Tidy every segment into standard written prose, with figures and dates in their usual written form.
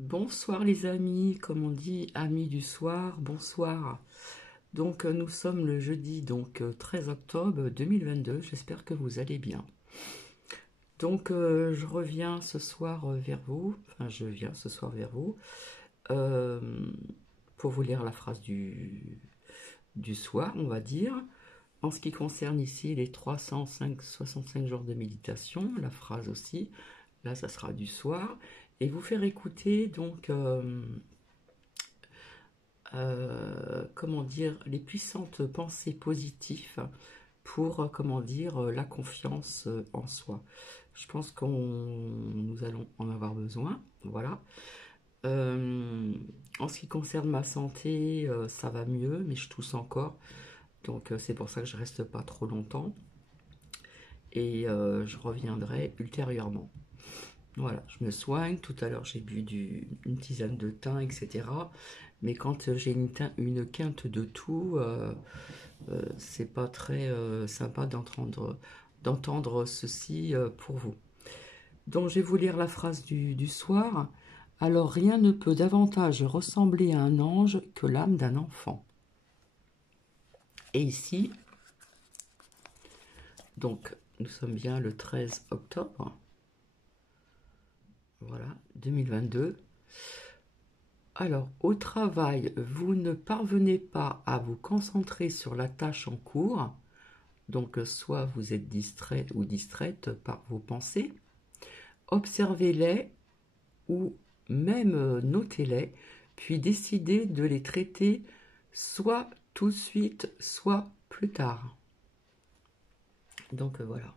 Bonsoir les amis, comme on dit, amis du soir, bonsoir. Donc nous sommes le jeudi 13 octobre 2022, j'espère que vous allez bien. Donc je reviens ce soir vers vous, enfin je viens ce soir vers vous, euh, pour vous lire la phrase du soir, on va dire. En ce qui concerne ici les 365 jours de méditation, la phrase aussi, là ça sera du soir, et vous faire écouter comment dire, les puissantes pensées positives pour, comment dire, la confiance en soi. Je pense nous allons en avoir besoin, voilà. En ce qui concerne ma santé, ça va mieux, mais je tousse encore, donc c'est pour ça que je reste pas trop longtemps, et je reviendrai ultérieurement. Voilà, je me soigne. Tout à l'heure, j'ai bu une tisane de thym, etc. Mais quand j'ai une quinte de tout, c'est pas très sympa d'entendre ceci pour vous. Donc, je vais vous lire la phrase du soir. Alors, rien ne peut davantage ressembler à un ange que l'âme d'un enfant. Et ici, donc, nous sommes bien le 13 octobre, voilà, 2022. Alors, au travail, vous ne parvenez pas à vous concentrer sur la tâche en cours, donc soit vous êtes distrait ou distraite par vos pensées, observez-les ou même notez-les, puis décidez de les traiter soit tout de suite, soit plus tard. Donc voilà.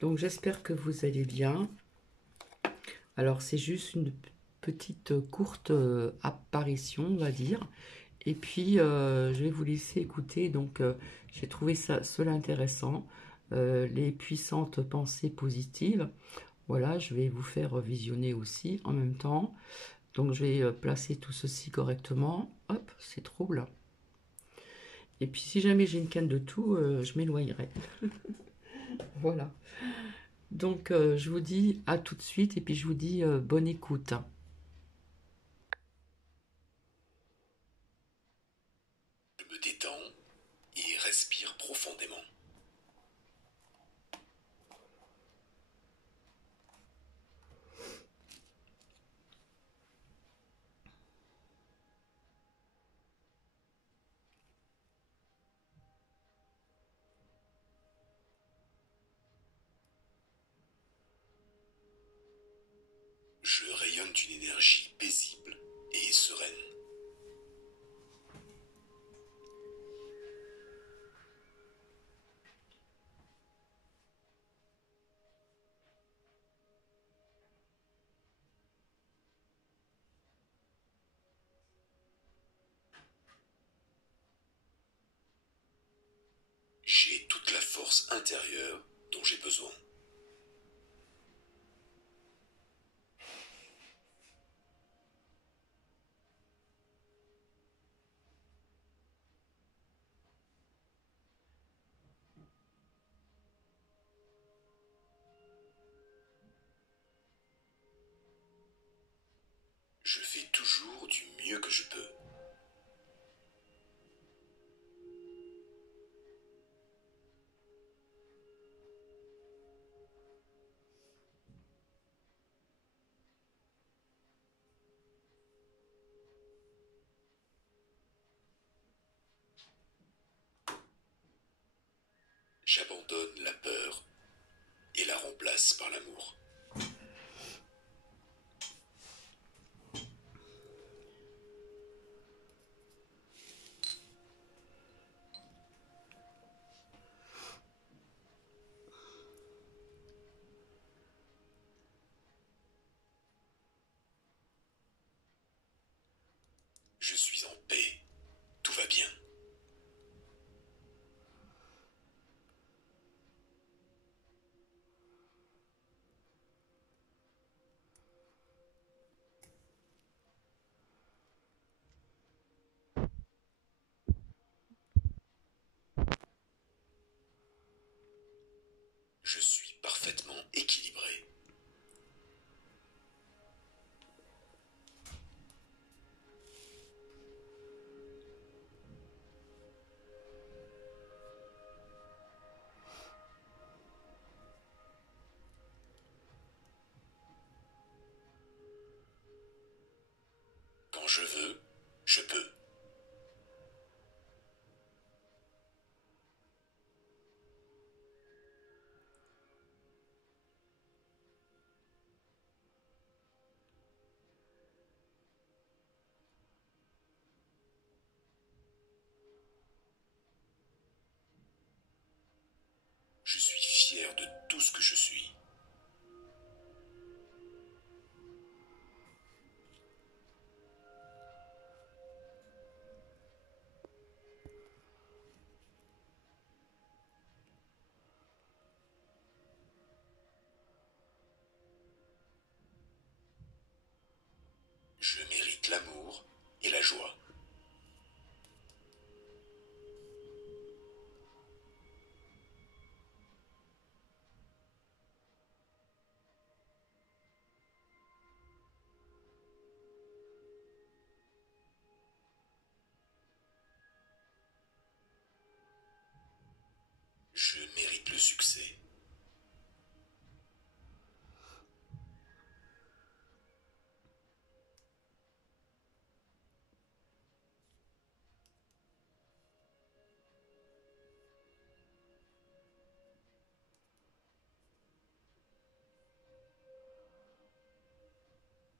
Donc j'espère que vous allez bien. Alors c'est juste une petite courte apparition, on va dire. Et puis je vais vous laisser écouter. Donc j'ai trouvé cela intéressant. Les puissantes pensées positives. Voilà, je vais vous faire visionner aussi en même temps. Donc je vais placer tout ceci correctement. Hop, c'est trouble. Et puis si jamais j'ai une canne de tout, je m'éloignerai. Voilà. Donc je vous dis à tout de suite et puis je vous dis bonne écoute. Je me détends et respire profondément. Je rayonne d'une énergie paisible et sereine. J'ai toute la force intérieure dont j'ai besoin. Je fais toujours du mieux que je peux. J'abandonne la peur et la remplace par l'amour. Je suis en paix. Tout va bien. Je suis parfaitement équilibré. je veux, je peux. Je suis fier de tout ce que je suis. Je mérite l'amour et la joie. Je mérite le succès.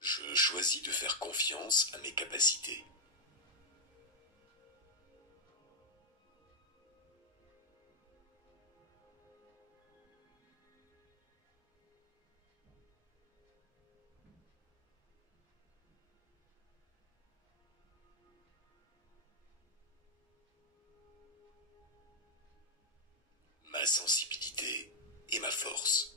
Je choisis de faire confiance à mes capacités. Ma sensibilité est ma force.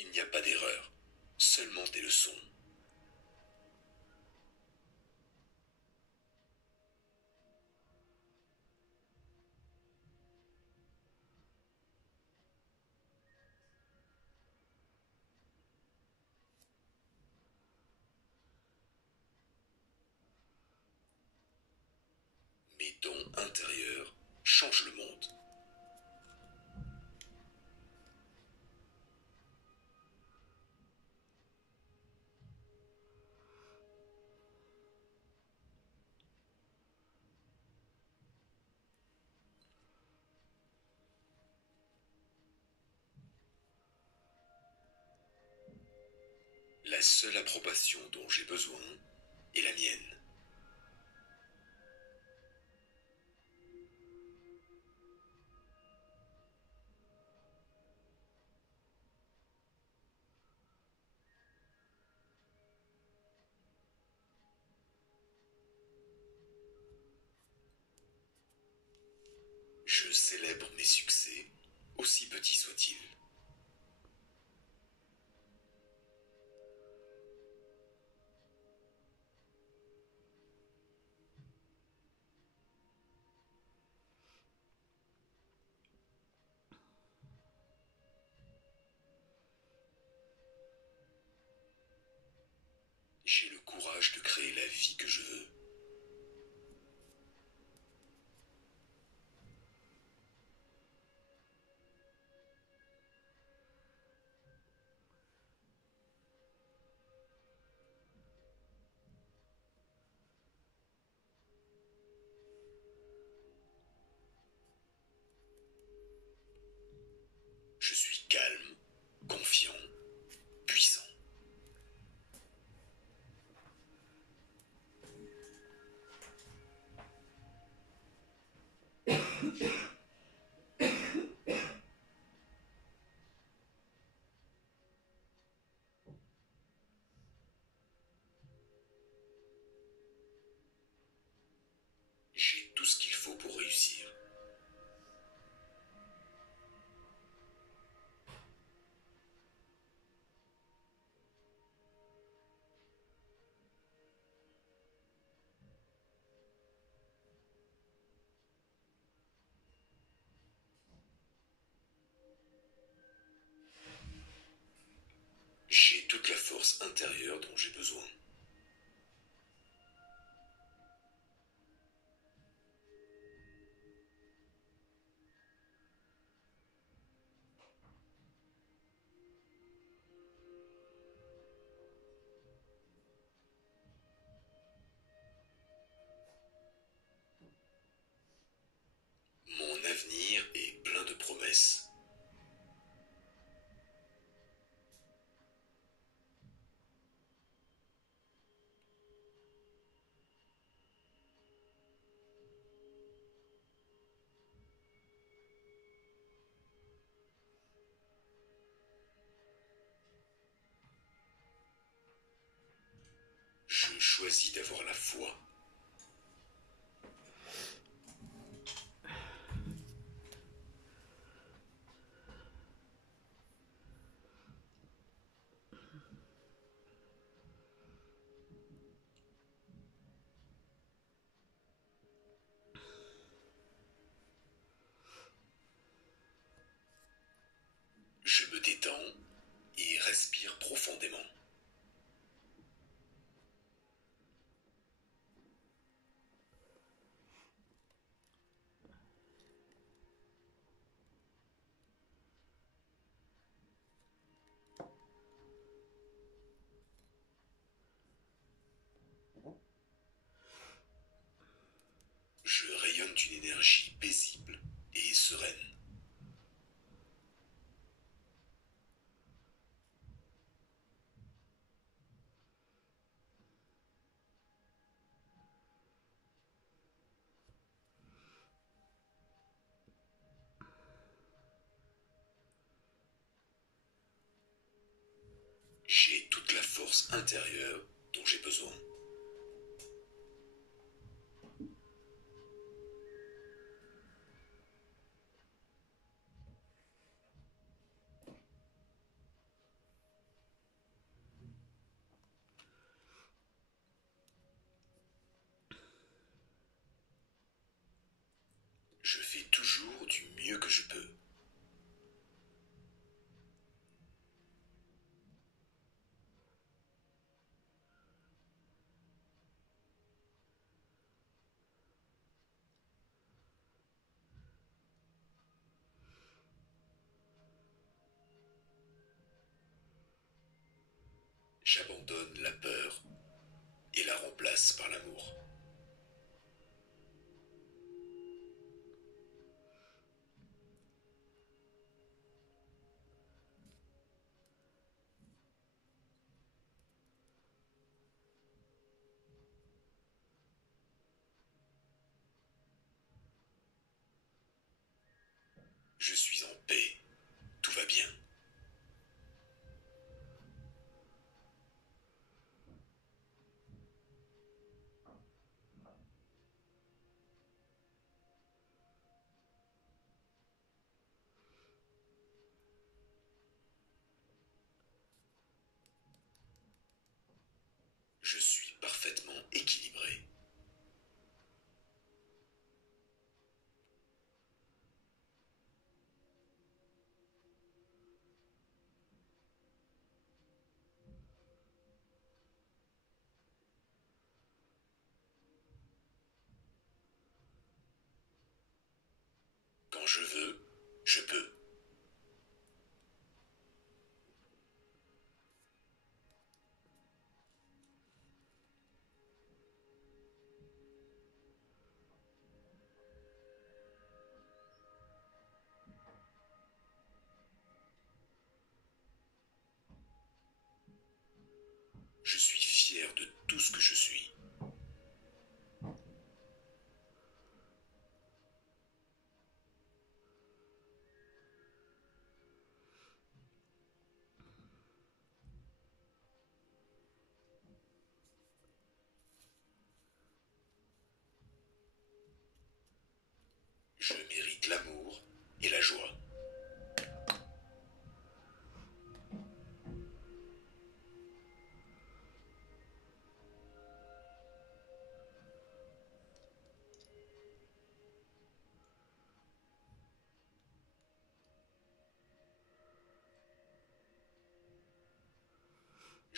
Il n'y a pas d'erreur, seulement des leçons. Mes dons intérieurs changent le monde. La seule approbation dont j'ai besoin est la mienne. Je célèbre mes succès, aussi petits soient-ils. J'ai le courage de créer la vie que je veux. Je suis calme, confiant, puissant. J'ai tout ce qu'il faut pour réussir. toute la force intérieure dont j'ai besoin. Mon avenir est plein de promesses. Je choisis d'avoir la foi. Je me détends et respire profondément. Je rayonne d'une énergie paisible et sereine. J'ai toute la force intérieure dont j'ai besoin. Je fais toujours du mieux que je peux. J'abandonne la peur et la remplace par l'amour. Je suis en paix. Tout va bien. Je suis parfaitement équilibré. Quand je veux, je peux. Je suis fier de tout ce que je suis. Je mérite l'amour et la joie.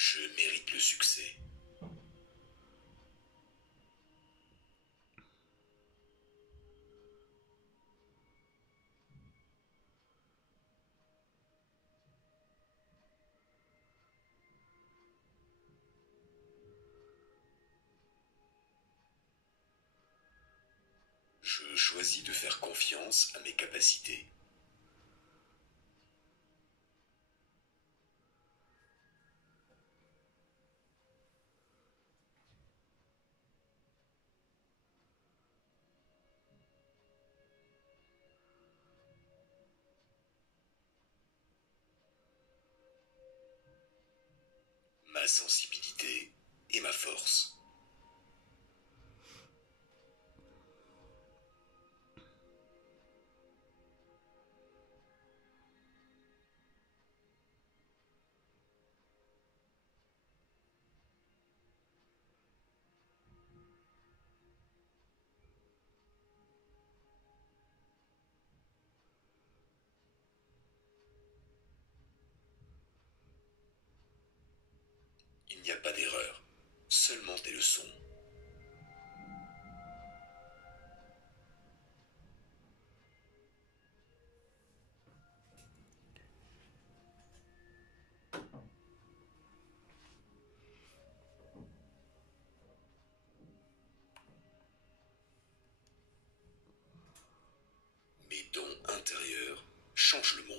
Je mérite le succès. Je choisis de faire confiance à mes capacités. Ma sensibilité est ma force. Il n'y a pas d'erreur, seulement des leçons. Mes dons intérieurs changent le monde.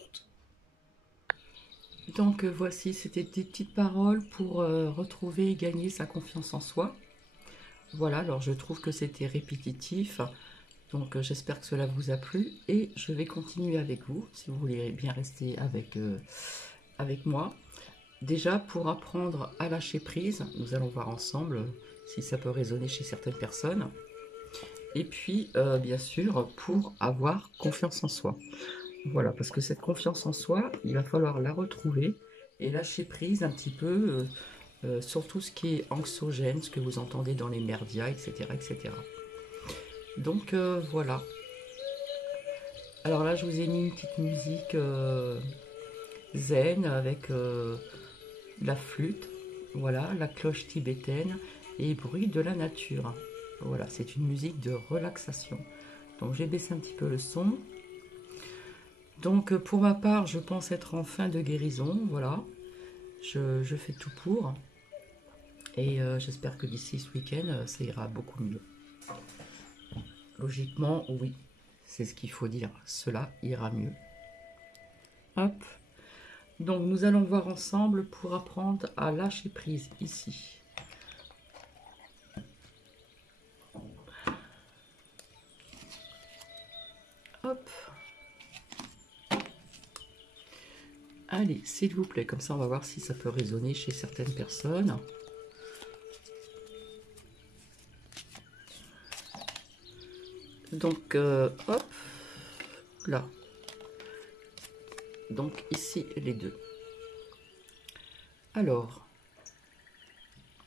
Donc voici, c'était des petites paroles pour retrouver et gagner sa confiance en soi. Voilà, alors je trouve que c'était répétitif, donc j'espère que cela vous a plu et je vais continuer avec vous, si vous voulez bien rester avec moi. Déjà, pour apprendre à lâcher prise, nous allons voir ensemble si ça peut résonner chez certaines personnes. Et puis, bien sûr, pour avoir confiance en soi. Voilà, parce que cette confiance en soi, il va falloir la retrouver et lâcher prise un petit peu sur tout ce qui est anxiogène, ce que vous entendez dans les merdias, etc. etc. Donc voilà. Alors là, je vous ai mis une petite musique zen avec la flûte, voilà, la cloche tibétaine et bruit de la nature. Voilà, c'est une musique de relaxation. Donc j'ai baissé un petit peu le son. Donc pour ma part, je pense être en fin de guérison, voilà. Je fais tout pour. Et j'espère que d'ici ce week-end, ça ira beaucoup mieux. Logiquement, oui, c'est ce qu'il faut dire. Cela ira mieux. Hop. Donc nous allons voir ensemble pour apprendre à lâcher prise ici. Hop. Allez, s'il vous plaît, comme ça on va voir si ça peut résonner chez certaines personnes. Donc, hop, là. Donc ici, les deux. Alors,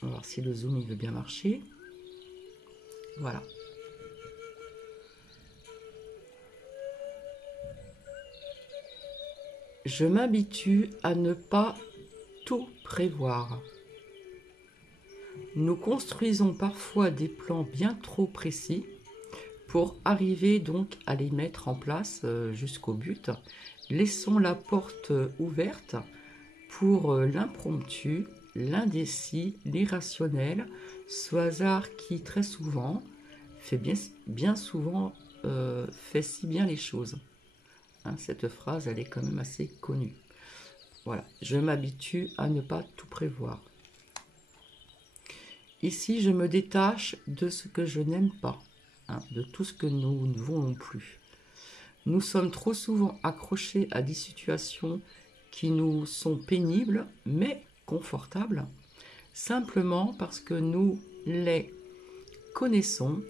on va voir si le zoom il veut bien marcher. Voilà. Je m'habitue à ne pas tout prévoir. Nous construisons parfois des plans bien trop précis pour arriver donc à les mettre en place jusqu'au but. Laissons la porte ouverte pour l'impromptu, l'indécis, l'irrationnel, ce hasard qui très souvent fait bien souvent fait si bien les choses. Hein, cette phrase, elle est quand même assez connue. Voilà, je m'habitue à ne pas tout prévoir. Ici, je me détache de ce que je n'aime pas, hein, de tout ce que nous ne voulons plus. Nous sommes trop souvent accrochés à des situations qui nous sont pénibles, mais confortables, simplement parce que nous les connaissons.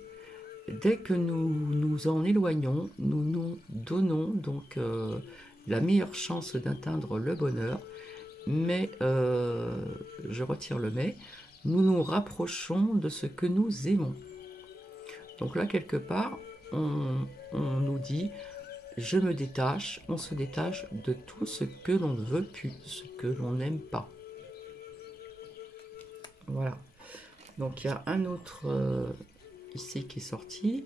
Dès que nous nous en éloignons, nous nous donnons donc la meilleure chance d'atteindre le bonheur, mais, je retire le mais, nous nous rapprochons de ce que nous aimons. Donc là, quelque part, on nous dit, je me détache, on se détache de tout ce que l'on ne veut plus, ce que l'on n'aime pas. Voilà. Donc il y a un autre ici qui est sorti.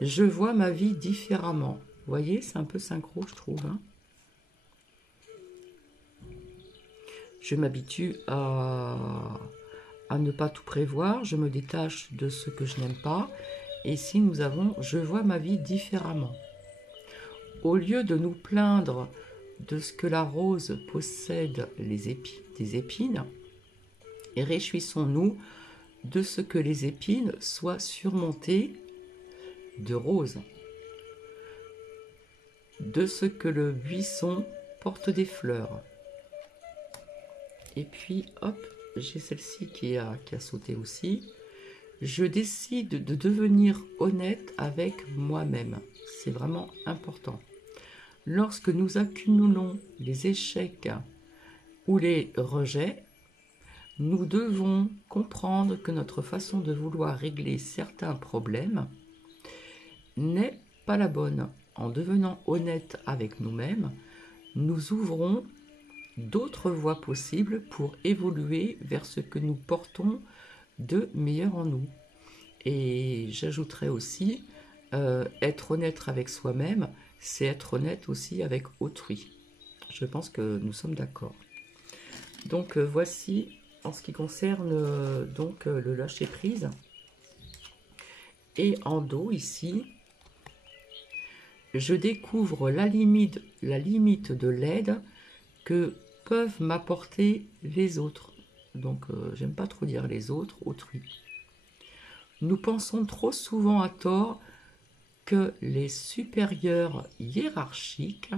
Je vois ma vie différemment. Vous voyez, c'est un peu synchro, je trouve. Hein. Je m'habitue à ne pas tout prévoir. Je me détache de ce que je n'aime pas. Et ici, nous avons « Je vois ma vie différemment ». Au lieu de nous plaindre de ce que la rose possède des épines, et réjouissons-nous de ce que les épines soient surmontées de roses, de ce que le buisson porte des fleurs. Et puis, hop, j'ai celle-ci qui a sauté aussi. Je décide de devenir honnête avec moi-même. C'est vraiment important. Lorsque nous accumulons les échecs ou les rejets, nous devons comprendre que notre façon de vouloir régler certains problèmes n'est pas la bonne. En devenant honnête avec nous-mêmes, nous ouvrons d'autres voies possibles pour évoluer vers ce que nous portons de meilleur en nous. Et j'ajouterais aussi, être honnête avec soi-même, c'est être honnête aussi avec autrui. Je pense que nous sommes d'accord. Donc voici en ce qui concerne le lâcher-prise. Et en dos ici, je découvre la limite de l'aide que peuvent m'apporter les autres. Donc j'aime pas trop dire les autres, autrui. Nous pensons trop souvent à tort que les supérieurs hiérarchiques,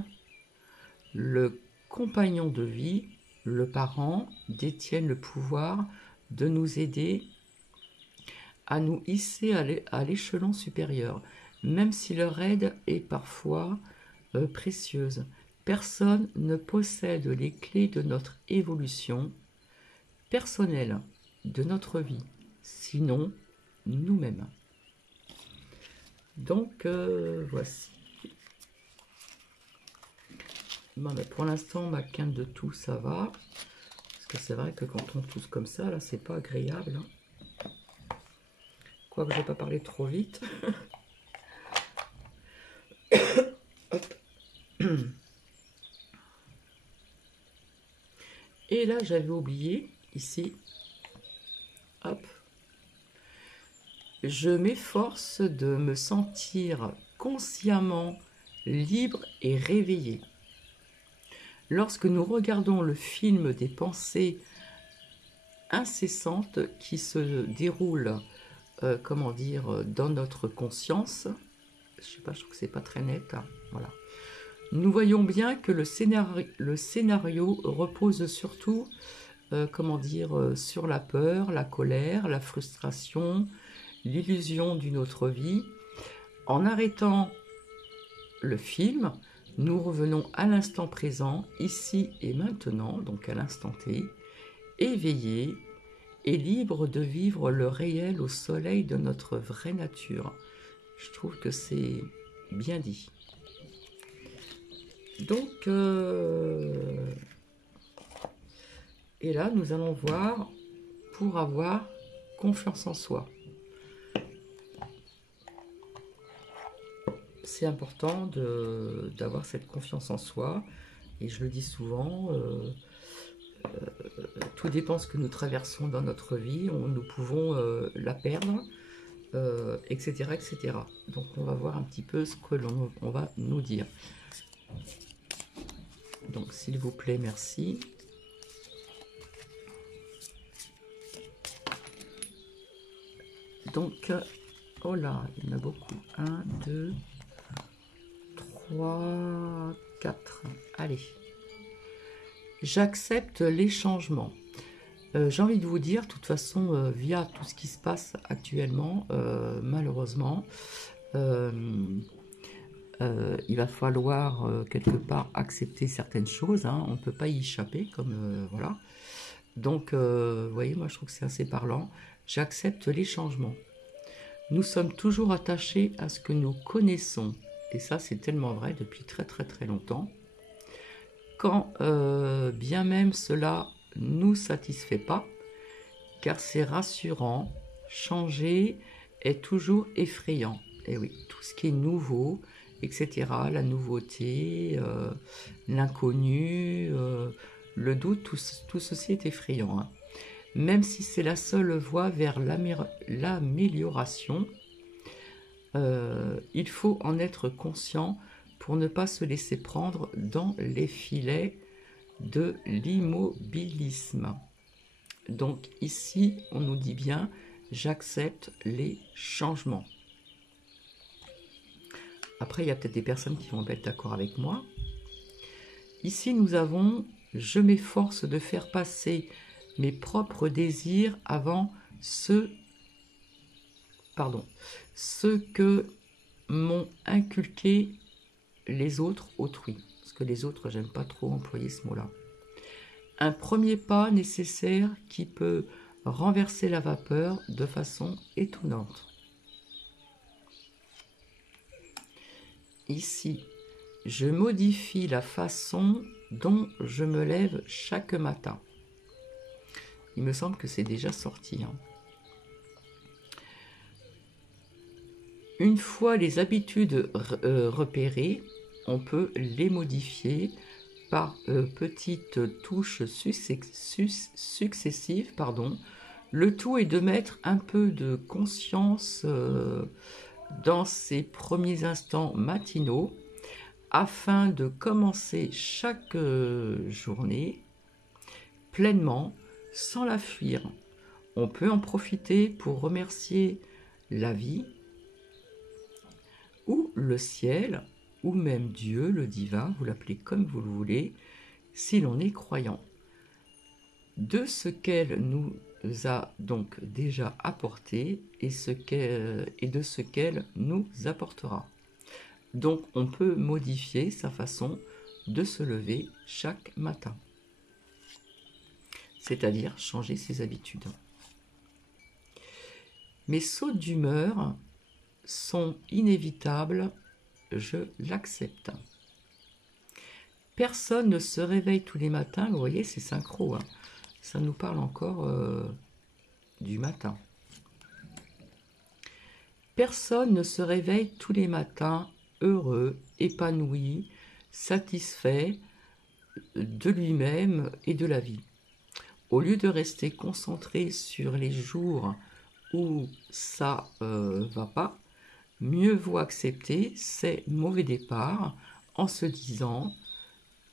le compagnon de vie, le parent, détiennent le pouvoir de nous aider à nous hisser à l'échelon supérieur, même si leur aide est parfois précieuse. Personne ne possède les clés de notre évolution personnelle, de notre vie, sinon nous-mêmes. Donc voici. Bon, mais pour l'instant, ma quinte de tout, ça va. Parce que c'est vrai que quand on tousse comme ça, là, c'est pas agréable. Hein. Quoique je vais pas parler trop vite. Hop. Et là, j'avais oublié, ici, hop, je m'efforce de me sentir consciemment libre et réveillé. Lorsque nous regardons le film des pensées incessantes qui se déroulent, comment dire, dans notre conscience, je sais pas, je trouve que c'est pas très net, hein, voilà. Nous voyons bien que le scénario repose surtout, comment dire, sur la peur, la colère, la frustration, l'illusion d'une autre vie. En arrêtant le film, nous revenons à l'instant présent, ici et maintenant, donc à l'instant T, éveillés et libres de vivre le réel au soleil de notre vraie nature. Je trouve que c'est bien dit. Donc, et là, nous allons voir pour avoir confiance en soi. C'est important d'avoir cette confiance en soi. Et je le dis souvent, tout dépend de ce que nous traversons dans notre vie. Nous pouvons la perdre, etc., etc. Donc, on va voir un petit peu ce que l'on va nous dire. Donc, s'il vous plaît, merci. Donc, oh là, il y en a beaucoup. 1, 2, 3, 4. Allez. J'accepte les changements. J'ai envie de vous dire, de toute façon, via tout ce qui se passe actuellement, malheureusement, il va falloir quelque part accepter certaines choses. Hein. On ne peut pas y échapper, comme voilà. Donc, vous voyez, moi je trouve que c'est assez parlant. J'accepte les changements. Nous sommes toujours attachés à ce que nous connaissons. Et ça, c'est tellement vrai depuis très très très longtemps. Quand bien même cela ne nous satisfait pas, car c'est rassurant. Changer est toujours effrayant. Et oui, tout ce qui est nouveau, etc., la nouveauté, l'inconnu, le doute, tout ceci est effrayant, hein. Même si c'est la seule voie vers l'amélioration, il faut en être conscient pour ne pas se laisser prendre dans les filets de l'immobilisme. Donc ici, on nous dit bien, j'accepte les changements. Après, il y a peut-être des personnes qui vont être d'accord avec moi. Ici, nous avons, je m'efforce de faire passer mes propres désirs avant ceux que m'ont inculqué les autres, autrui. Parce que les autres, j'aime pas trop employer ce mot-là. Un premier pas nécessaire qui peut renverser la vapeur de façon étonnante. Ici, je modifie la façon dont je me lève chaque matin. Il me semble que c'est déjà sorti, hein. Une fois les habitudes repérées, on peut les modifier par petites touches successives. Le tout est de mettre un peu de conscience dans ces premiers instants matinaux afin de commencer chaque journée pleinement sans la fuir. On peut en profiter pour remercier la vie ou le ciel, ou même Dieu, le divin, vous l'appelez comme vous le voulez, si l'on est croyant, de ce qu'elle nous a donc déjà apporté et de ce qu'elle nous apportera. Donc on peut modifier sa façon de se lever chaque matin, c'est-à-dire changer ses habitudes. Mes sautes d'humeur sont inévitables, je l'accepte. Personne ne se réveille tous les matins, vous voyez, c'est synchro, hein. Ça nous parle encore du matin. Personne ne se réveille tous les matins heureux, épanoui, satisfait de lui-même et de la vie. Au lieu de rester concentré sur les jours où ça va pas, mieux vaut accepter ces mauvais départs en se disant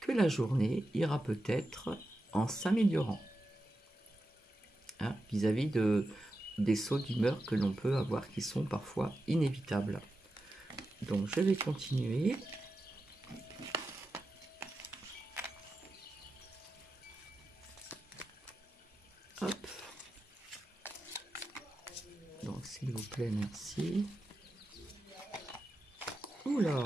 que la journée ira peut-être en s'améliorant, hein, vis-à-vis des sauts d'humeur que l'on peut avoir qui sont parfois inévitables. Donc je vais continuer. Hop. Donc s'il vous plaît, merci. Oula,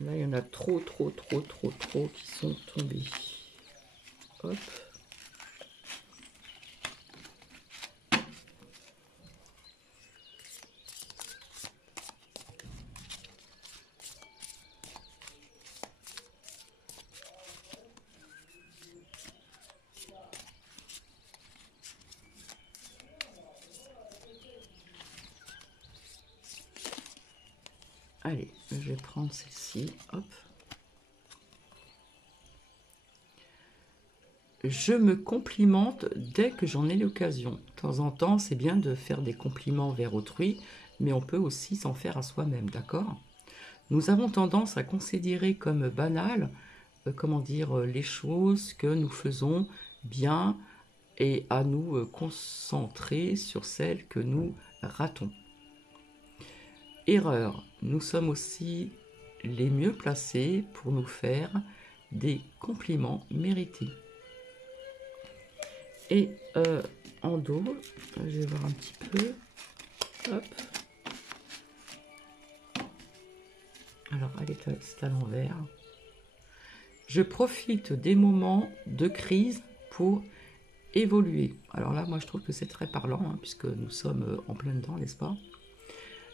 là il y en a trop qui sont tombés. Hop. Allez, je vais prendre celle-ci, hop. Je me complimente dès que j'en ai l'occasion. De temps en temps, c'est bien de faire des compliments vers autrui, mais on peut aussi s'en faire à soi-même, d'accord? Nous avons tendance à considérer comme banales, les choses que nous faisons bien et à nous concentrer sur celles que nous ratons. Erreur, nous sommes aussi les mieux placés pour nous faire des compliments mérités. Et en dos, je vais voir un petit peu. Hop. Alors, c'est à l'envers. Je profite des moments de crise pour évoluer. Alors là, moi, je trouve que c'est très parlant, hein, puisque nous sommes en plein dedans, n'est-ce pas?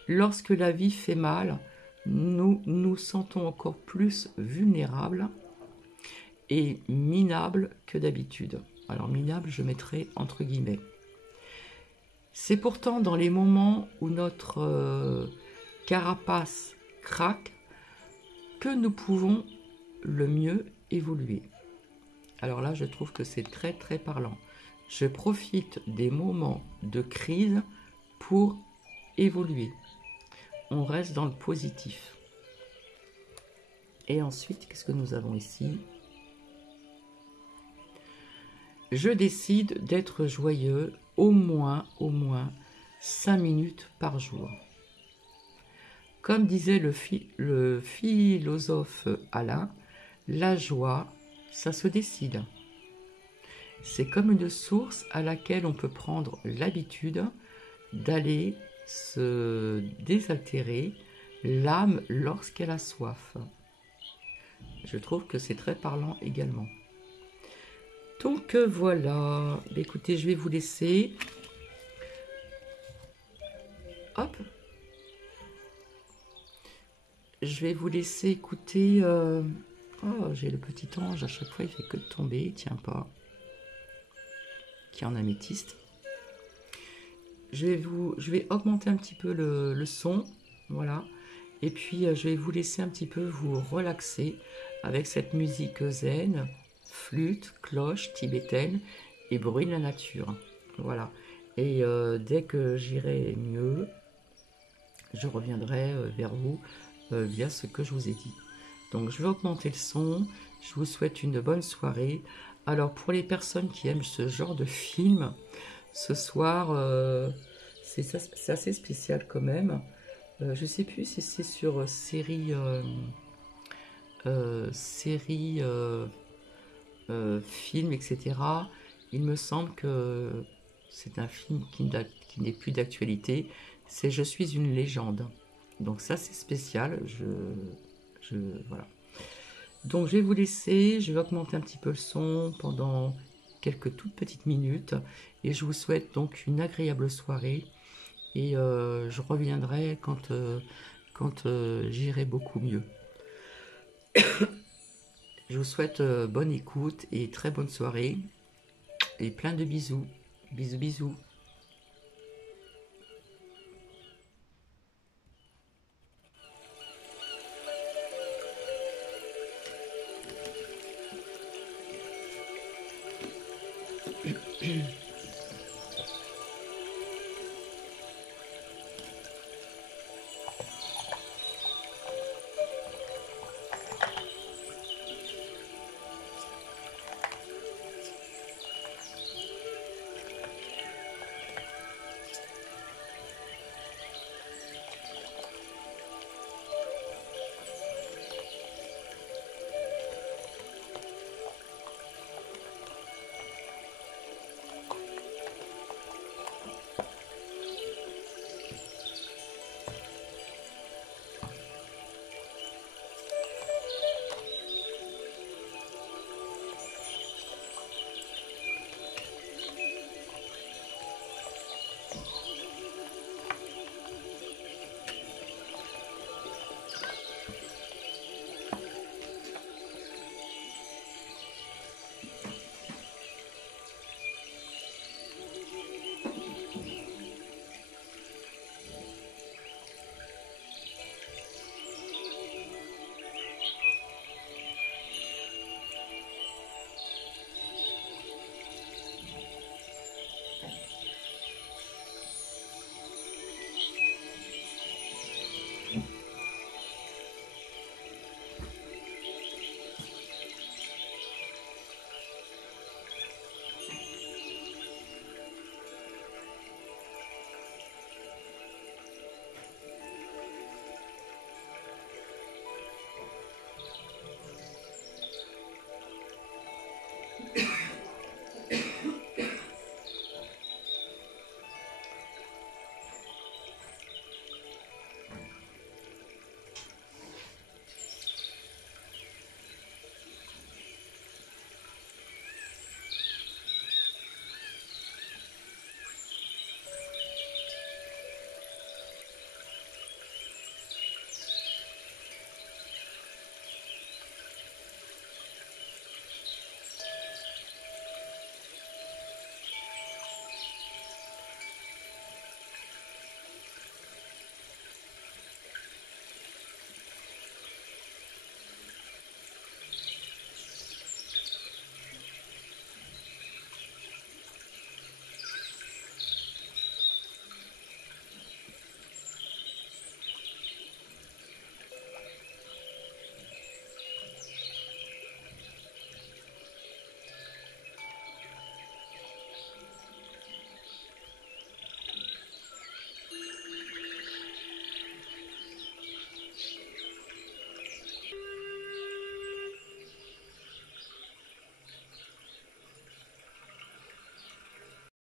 Lorsque la vie fait mal, nous nous sentons encore plus vulnérables et minables que d'habitude. Alors minable, je mettrai entre guillemets. C'est pourtant dans les moments où notre carapace craque que nous pouvons le mieux évoluer. Alors là, je trouve que c'est très très parlant. Je profite des moments de crise pour évoluer. On reste dans le positif. Et ensuite, qu'est-ce que nous avons ici? Je décide d'être joyeux au moins 5 minutes par jour. Comme disait le philosophe Alain, la joie, ça se décide. C'est comme une source à laquelle on peut prendre l'habitude d'aller se désaltérer l'âme lorsqu'elle a soif. Je trouve que c'est très parlant également. Donc voilà, écoutez, je vais vous laisser. Hop. Je vais vous laisser écouter. Oh, j'ai le petit ange, à chaque fois il fait que de tomber, il tient pas. Qui est en améthyste. Je vais augmenter un petit peu le son, voilà. Et puis je vais vous laisser un petit peu vous relaxer avec cette musique zen, flûte, cloche tibétaine et bruit de la nature. Voilà. Et dès que j'irai mieux, je reviendrai vers vous via ce que je vous ai dit. Donc je vais augmenter le son. Je vous souhaite une bonne soirée. Alors pour les personnes qui aiment ce genre de film, ce soir, c'est assez spécial quand même. Je ne sais plus si c'est sur série film, etc. Il me semble que c'est un film qui n'est plus d'actualité. C'est Je suis une légende. Donc ça c'est spécial. Voilà. Donc je vais vous laisser. Je vais augmenter un petit peu le son pendant quelques toutes petites minutes. Et je vous souhaite donc une agréable soirée. Et je reviendrai quand j'irai beaucoup mieux. Je vous souhaite bonne écoute et très bonne soirée. Et plein de bisous. Bisous, bisous.